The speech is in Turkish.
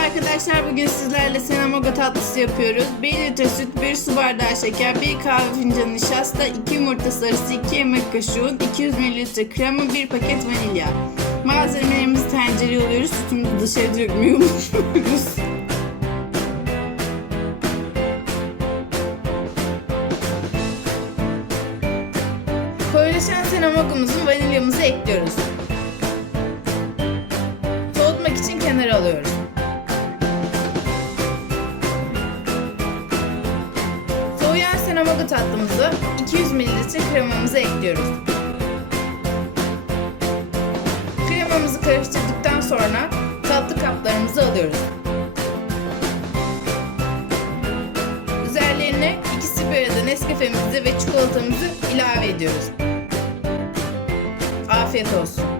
arkadaşlar bugün sizlerle senamoga tatlısı yapıyoruz. 1 litre süt, 1 su bardağı şeker, 1 kahve fincanı nişasta, 2 yumurta sarısı, 2 yemek kaşığı un, 200 ml krema, 1 paket vanilya. Malzemelerimizi tencereye alıyoruz. Sütümüzü dışarı dökmeyi unutmuyoruz. Koyulaşan senamogumuzun vanilyamızı ekliyoruz. Soğutmak için kenara alıyoruz. Soğuyan senamoga tatlımızı 200 ml kremamıza ekliyoruz. Kremamızı karıştırdıktan sonra tatlı kaplarımızı alıyoruz. Üzerlerine 2 sigarada Nescafe'mizi ve çikolatamızı ilave ediyoruz. Afiyet olsun.